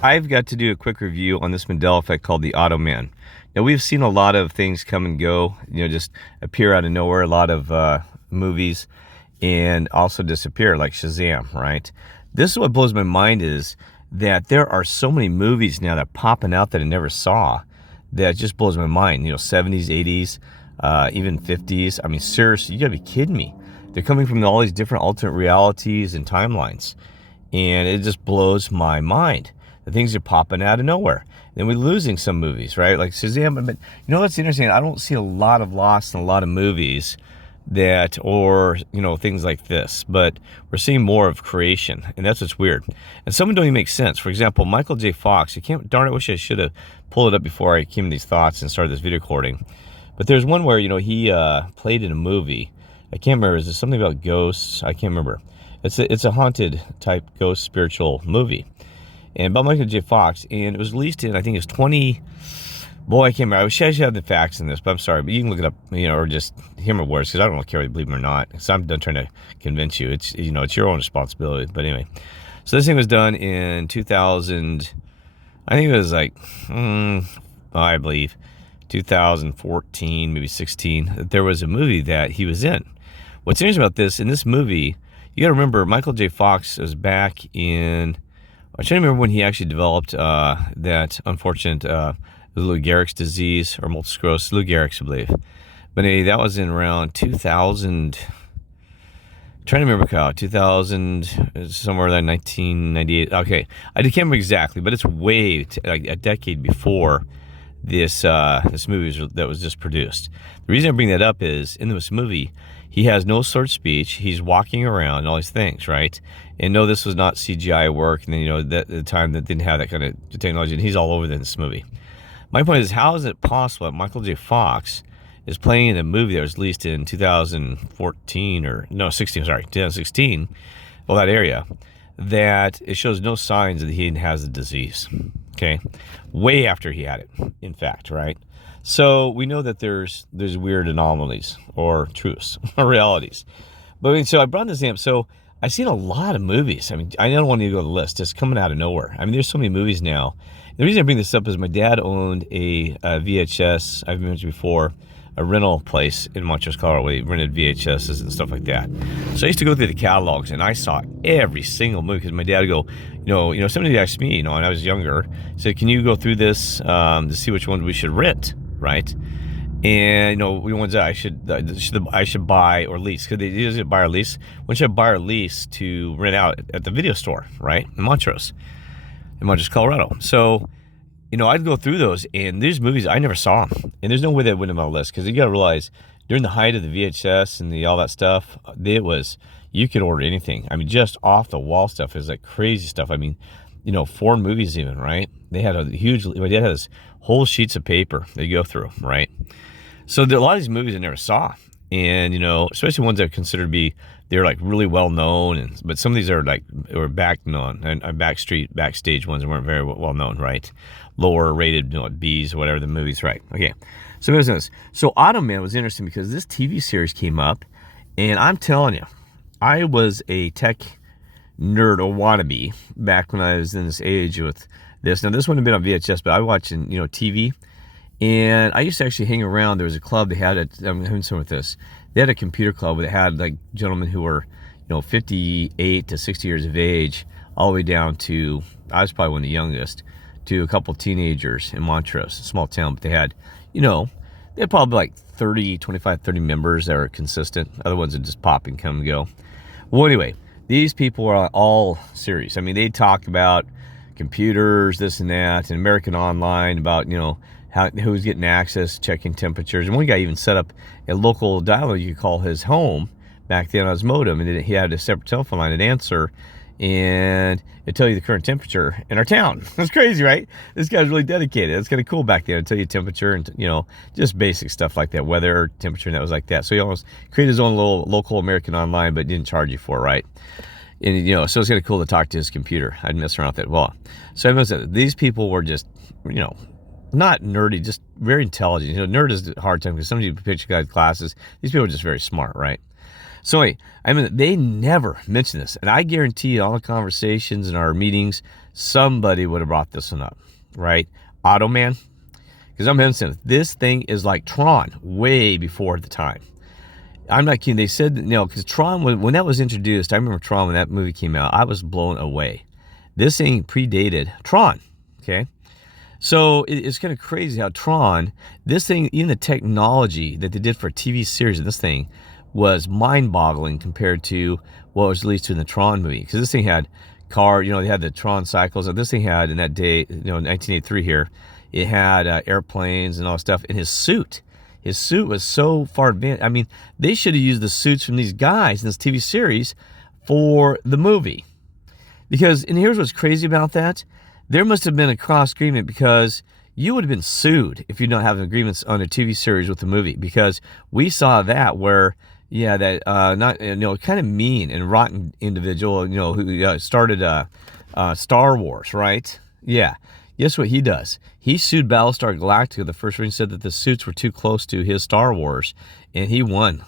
I've got to do a quick review on this Mandela Effect called the Automan. Now, we've seen a lot of things come and go, just appear out of nowhere, a lot of movies, and also disappear, like Shazam, right? This is what blows my mind is that there are so many movies now that are popping out that I never saw that just blows my mind. 70s, 80s, even 50s. I mean, seriously, you gotta be kidding me. They're coming from all these different alternate realities and timelines, and it just blows my mind. The things are popping out of nowhere. Then we're losing some movies, right? Like Shazam. But what's interesting? I don't see a lot of loss in a lot of movies that, or things like this. But we're seeing more of creation, and that's what's weird. And some don't even make sense. For example, Michael J. Fox. Darn it, I wish I should have pulled it up before I came to these thoughts and started this video recording. But there's one where he played in a movie. I can't remember. Is it something about ghosts? I can't remember. It's a haunted type ghost spiritual movie. And about Michael J. Fox, and it was released in, I think it was 20, boy, I can't remember. I wish I should have the facts in this, but I'm sorry. But you can look it up, or just hear my words, because I don't really care whether you believe them or not. So I'm done trying to convince you. It's, it's your own responsibility. But anyway, so this thing was done in 2000, I think it was like, I believe, 2014, maybe 16. There was a movie that he was in. What's interesting about this, in this movie, you got to remember, Michael J. Fox was back in, I'm trying to remember when he actually developed that unfortunate Lou Gehrig's disease, or multiple sclerosis, Lou Gehrig's, I believe. But anyway, that was in around 2000, I'm trying to remember, Kyle, 2000, somewhere like 1998. Okay, I can't remember exactly, but it's way, like a decade before this movie that was just produced. The reason I bring that up is, in this movie, he has no slurred speech. He's walking around and all these things, right? And no, this was not CGI work. And then, that the time that didn't have that kind of technology. And he's all over this movie. My point is, how is it possible that Michael J. Fox is playing in a movie that was released in 2014 or, no, 16, sorry, 2016, well, that area, that it shows no signs that he has the disease, okay? Way after he had it, in fact, right? So we know that there's weird anomalies or truths or realities. But I mean, so I brought this up. So I've seen a lot of movies. I mean, I don't want to go to the list, just coming out of nowhere. I mean, there's so many movies now. The reason I bring this up is my dad owned a VHS, I've mentioned before, a rental place in Montrose, Colorado, where he rented VHSs and stuff like that. So I used to go through the catalogs, and I saw every single movie, because my dad would go, somebody asked me, and I was younger, said, can you go through this to see which ones we should rent? Right, and the ones that I should buy or lease, because they usually buy or lease. When should I buy or lease to rent out at the video store, right, in Montrose, Colorado? So, I'd go through those, and these movies I never saw them, and there's no way they went on my list, because you got to realize during the height of the VHS and all that stuff, you could order anything. I mean, just off the wall stuff is like crazy stuff. I mean, foreign movies even, right? They had my dad has whole sheets of paper they go through, right? So there are a lot of these movies I never saw, and especially ones that are considered to be, they're like really well known, but some of these are like, or back known and backstage ones that weren't very well known, right? Lower rated, B's or whatever the movies, right? Okay, so Automan was interesting because this TV series came up, and I'm telling you, I was a tech nerd or wannabe back when I was in this age with this. Now, this wouldn't have been on VHS, but I watched TV, and I used to actually hang around. There was a club they had I'm having some with this. They had a computer club that had like gentlemen who were 58 to 60 years of age, all the way down to, I was probably one of the youngest, to a couple teenagers in Montrose, a small town. But they had probably like 25, 30 members that were consistent. Other ones would just pop and come and go. Well, anyway, these people are all serious. I mean, they talk about computers, this and that, and American Online, about who's getting access, checking temperatures. And one guy even set up a local dialer you could call his home back then on his modem, and he had a separate telephone line to answer, and it'd tell you the current temperature in our town. That's crazy, right? This guy's really dedicated. It's kind of cool back then. It'd tell you temperature and just basic stuff like that, weather, temperature, and that was like that. So he almost created his own little local American Online, but didn't charge you for it, right? And so it's kind of cool to talk to his computer. I'd mess around with it. Well, so I said these people were just not nerdy, just very intelligent. Nerd is a hard time, because some of you picture guys classes. These people are just very smart, right? So anyway, I mean, they never mentioned this. And I guarantee you all the conversations in our meetings, somebody would have brought this one up, right? Automan. Because I'm saying this thing is like Tron way before the time. I'm not kidding. They said, because Tron, when that was introduced, I remember Tron when that movie came out, I was blown away. This thing predated Tron, okay? So it's kind of crazy how Tron, this thing, even the technology that they did for a TV series of this thing was mind-boggling compared to what was released in the Tron movie. Because this thing had they had the Tron cycles. And this thing had, in that day, in 1983 here, it had airplanes and all that stuff. And his suit was so far advanced. I mean, they should have used the suits from these guys in this TV series for the movie. Because, and here's what's crazy about that. There must have been a cross agreement, because you would have been sued if you don't have agreements on a TV series with the movie. Because we saw that where, that kind of mean and rotten individual, who started Star Wars, right? Yeah. Guess what he does? He sued Battlestar Galactica the first one. He said that the suits were too close to his Star Wars, and he won,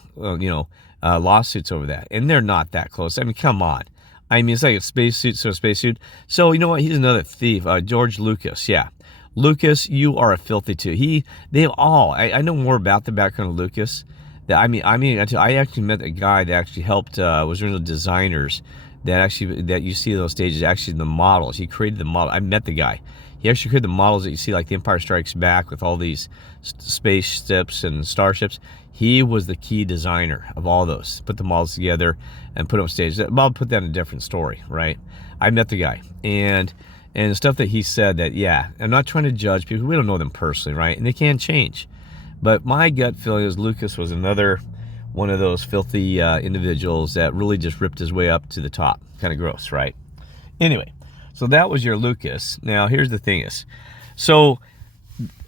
lawsuits over that. And they're not that close. I mean, come on. I mean, it's like a spacesuit, so a spacesuit. So, you know what? He's another thief. George Lucas, yeah. Lucas, you are a filthy too. They all, I know more about the background of Lucas. I actually met a guy that actually helped, was one of the designers that you see those stages, actually the models. He created the model. I met the guy. He actually created the models that you see, like the Empire Strikes Back with all these spaceships and starships. He was the key designer of all those. Put the models together and put them on stage. I'll put that in a different story, right? I met the guy. And the stuff that he said that, I'm not trying to judge people. We don't know them personally, right? And they can change. But my gut feeling is Lucas was another one of those filthy individuals that really just ripped his way up to the top. Kind of gross, right? Anyway, so that was your Lucas. Now, here's the thing is, so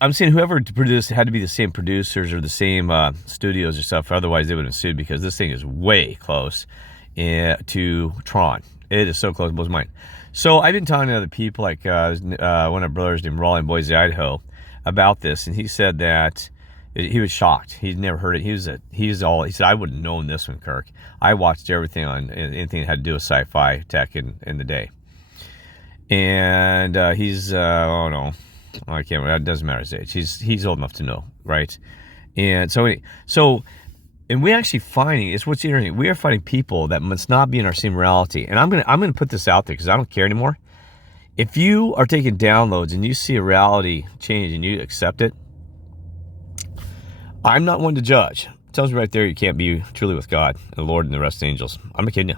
I'm saying whoever produced had to be the same producers or the same studios or stuff. Otherwise, they would have sued, because this thing is way close to Tron. It is so close, it blows my mind. So I've been talking to other people, like one of our brothers named Raleigh in Boise, Idaho, about this, and he said that he was shocked. He'd never heard it. He said, I wouldn't have known this one, Kirk. I watched everything on anything that had to do with sci-fi tech in the day. And he's, I can't remember. It doesn't matter his age. He's old enough to know, right? And and we actually finding, it's what's interesting. We are finding people that must not be in our same reality. And I'm gonna put this out there because I don't care anymore. If you are taking downloads and you see a reality change and you accept it, I'm not one to judge. It tells me right there you can't be truly with God and the Lord and the rest of the angels. I'm not kidding you.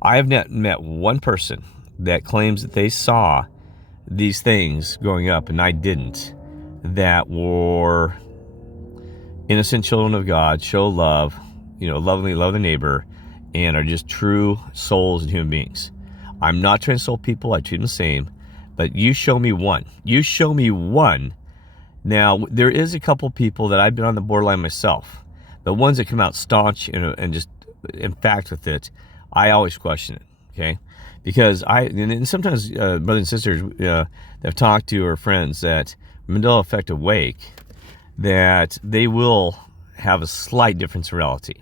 I have not met one person that claims that they saw these things growing up, and I didn't, that were innocent children of God, show love, lovingly love the neighbor, and are just true souls and human beings. I'm not trying to insult people. I treat them the same. But you show me one. You show me one. Now, there is a couple people that I've been on the borderline myself. The ones that come out staunch and just in fact with it, I always question it, okay? Because and sometimes brothers and sisters that I've talked to or friends that Mandela Effect awake, that they will have a slight difference in reality.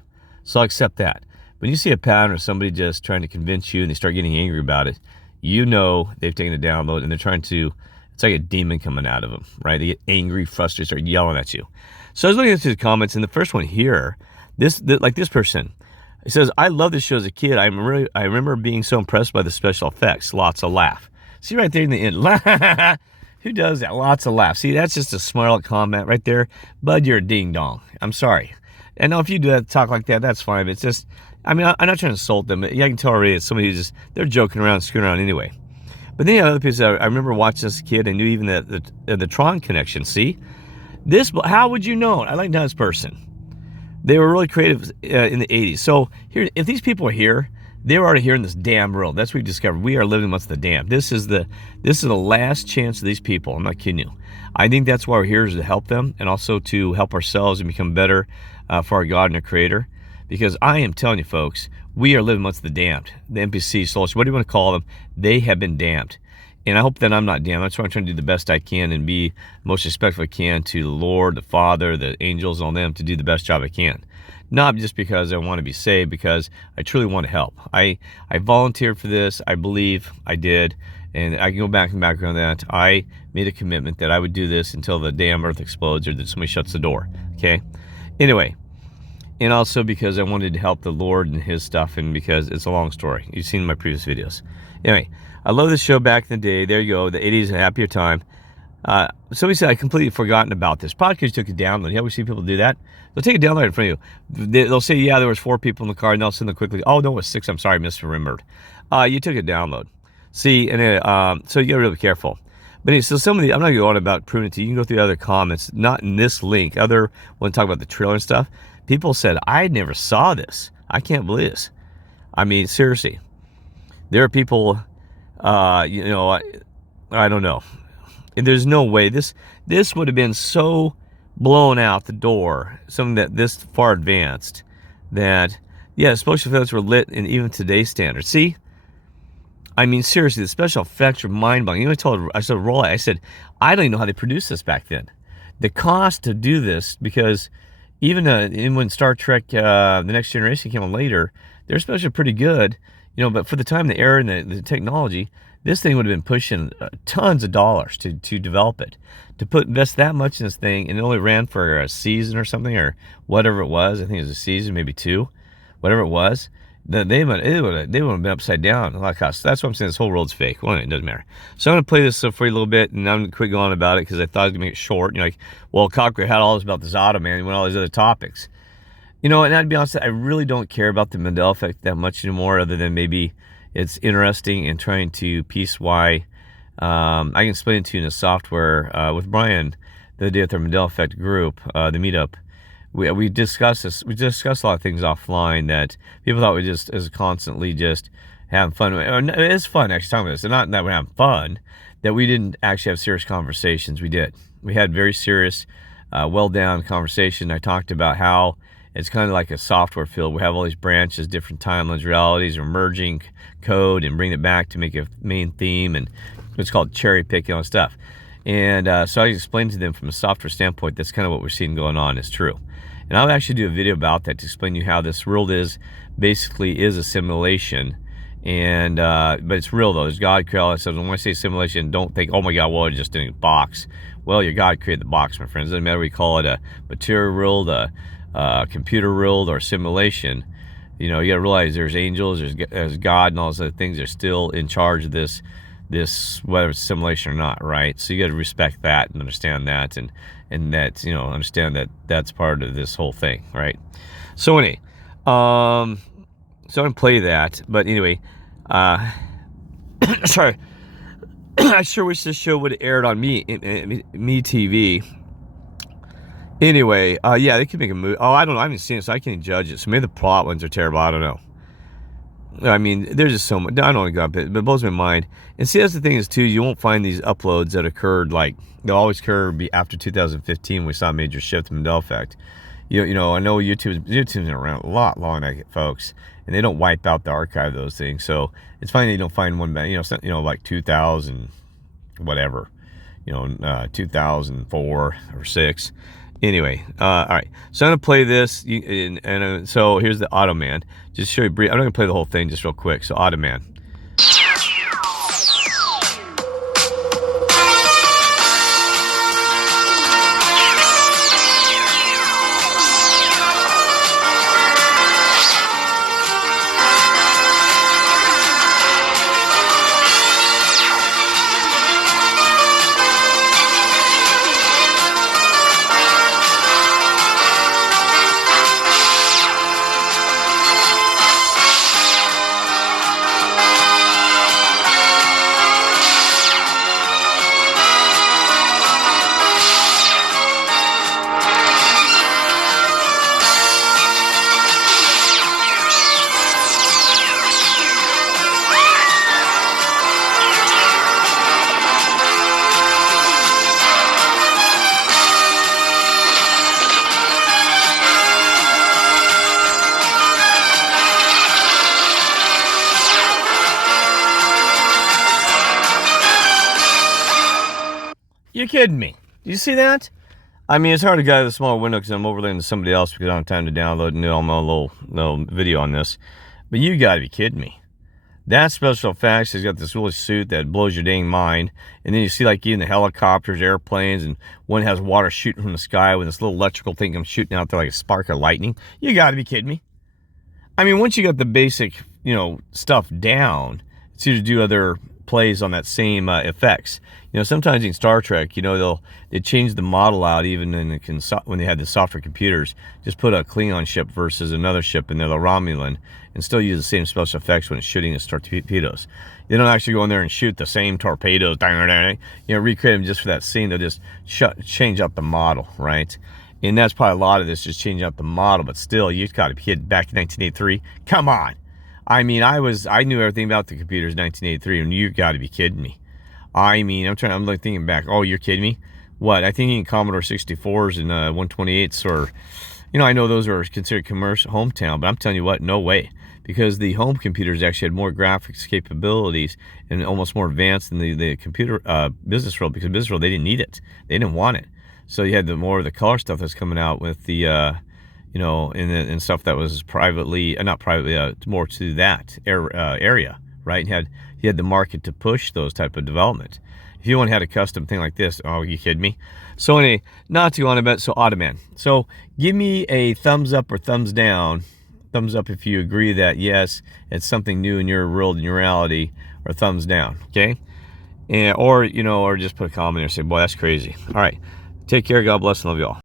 So I'll accept that. When you see a pattern of somebody just trying to convince you and they start getting angry about it, they've taken a download and they're trying to, it's like a demon coming out of them, right? They get angry, frustrated, start yelling at you. So I was looking at the comments, and the first one here, this person, it says, I love this show as a kid. I remember being so impressed by the special effects. Lots of laugh. See right there in the end. Who does that? Lots of laughs. See, that's just a smart comment right there. Bud, you're a ding-dong. I'm sorry. And now if you do that, talk like that, that's fine. But it's just, I'm not trying to insult them. I can tell already it's somebody who's they're joking around, screwing around anyway. But then you have other people I remember watching as a kid. I knew even the Tron connection. See? How would you know it? I like this person. They were really creative in the 80s. So here, if these people are here, they were already here in this damn world. That's what we discovered. We are living amongst the damned. This is the last chance of these people. I'm not kidding you. I think that's why we're here, is to help them and also to help ourselves and become better for our God and our Creator. Because I am telling you, folks, we are living amongst the damned. The NPC, souls, what do you want to call them? They have been damned. And I hope that I'm not damned. That's why I'm trying to do the best I can and be most respectful I can to the Lord, the Father, the angels, and all them, to do the best job I can. Not just because I want to be saved, because I truly want to help. I volunteered for this. I believe I did. And I can go back and back on that. I made a commitment that I would do this until the damn earth explodes or that somebody shuts the door. Okay? Anyway. And also because I wanted to help the Lord and his stuff, and because it's a long story. You've seen my previous videos. Anyway, I love this show back in the day. There you go. The 80s, a happier time. Somebody said I completely forgotten about this. Probably because you took a download. You ever see people do that? They'll take a download in front of you. They'll say, yeah, there was 4 people in the car, and they'll send them quickly. Oh, no, it was 6. I'm sorry, I misremembered. You took a download. See, and so you gotta really be careful. But anyway, so some of the, I'm not going to go on about proving it to you. You can go through the other comments, not in this link. Other, when talk about the trailer and stuff, people said, I never saw this. I can't believe this. I mean, seriously. There are people, you know, I don't know. And there's no way. This would have been so blown out the door, something that this far advanced, that, yeah, special effects were lit in even today's standards. See? I mean, seriously, the special effects are mind-boggling. You know, I said, Roll, I said, I don't even know how they produced this back then. The cost to do this, because even when Star Trek, The Next Generation came on later, they're especially pretty good, you know, but for the time, the era, and the technology, this thing would have been pushing tons of dollars to develop it. To invest that much in this thing, and it only ran for a season or something, or whatever it was. I think it was a season, maybe 2, whatever it was. They would have been upside down a lot of costs. That's what I'm saying. This whole world's fake. Well, it doesn't matter. So I'm going to play this for you a little bit, and I'm going to quit going on about it because I thought I was going to make it short. You know, like, well, Cochran had all this about this Automan and all these other topics. You know, and I'd be honest, I really don't care about the Mandela Effect that much anymore, other than maybe it's interesting and trying to piece why. I can explain it to you in the software with Brian the other day with our Mandela Effect group, the meetup. We discussed this. We discussed a lot of things offline that people thought we just is constantly just having fun. It is fun actually talking about this. And not that we're having fun, that we didn't actually have serious conversations. We did. We had very serious, well down conversation. I talked about how it's kind of like a software field. We have all these branches, different timelines, realities, or merging code and bring it back to make a main theme, and it's called cherry picking on stuff. And so I explained to them from a software standpoint, that's kind of what we're seeing going on is true. And I'll actually do a video about that to explain to you how this world basically is a simulation. And but it's real though. There's God created all that stuff. When I say simulation, don't think, oh my God, well, it's just in a box. Well, your God created the box, my friends. It doesn't matter what you call it, a material world, a computer world, or simulation. You know, you gotta realize there's angels, there's God, and all those other things. They're still in charge of this whether it's simulation or not, right? So you got to respect that and understand that, and that, you know, understand that that's part of this whole thing, right? So anyway, so I'm gonna play that, but anyway, sorry, I sure wish this show would have aired on me TV. Anyway, yeah, they could make a movie. Oh, I don't know, I haven't seen it, so I can't judge it. So maybe the plot ones are terrible. I don't know. I mean, there's just so much. I don't want to go up it, but it blows my mind. And see, that's the thing is, too, you won't find these uploads that occurred, like, they'll always occur after 2015. We saw a major shift in Mandela Effect. You know, I know YouTube's been around a lot longer, folks, and they don't wipe out the archive of those things. So it's funny you don't find one, you know, like 2000, whatever, you know, 2004 or 6. Anyway, all right, so I'm gonna play this, and so here's the Automan. Just show you brief. I'm not gonna play the whole thing, just real quick. So Automan. You kidding me? Do you see that? I mean, it's hard to get out of the small window because I'm overlaying to somebody else because I don't have time to download and do all my little video on this. But you got to be kidding me. That special effects has got this little suit that blows your dang mind. And then you see like even the helicopters, airplanes, and one has water shooting from the sky with this little electrical thing comes shooting out there like a spark of lightning. You got to be kidding me. I mean, once you got the basic, stuff down, it's easy to do other plays on that same effects. Sometimes in Star Trek, they change the model out even when they had the software computers. Just put a Klingon ship versus another ship in there, the Romulan, and still use the same special effects when it's shooting its torpedoes. They don't actually go in there and shoot the same torpedoes, recreate them just for that scene. They'll just change up the model, right? And that's probably a lot of this, just changing up the model. But still, you've got to be kidding. Back in 1983, come on. I mean, I knew everything about the computers in 1983, and you got to be kidding me. I mean, I'm like thinking back. Oh, you're kidding me? What? I think in Commodore 64s and 128s, or, I know those are considered commercial hometown, but I'm telling you what, no way, because the home computers actually had more graphics capabilities and almost more advanced than the computer business world, because business world they didn't need it, they didn't want it. So you had the more of the color stuff that's coming out with the and stuff that was privately, not privately, more to that area, right? He had the market to push those type of development. If you only had a custom thing like this, oh, you kidding me? So anyway, not too on about, so Automan. So give me a thumbs up or thumbs down. Thumbs up if you agree that, yes, it's something new in your world, in your reality, or thumbs down, okay? Or just put a comment or say, boy, that's crazy. All right, take care, God bless, and love you all.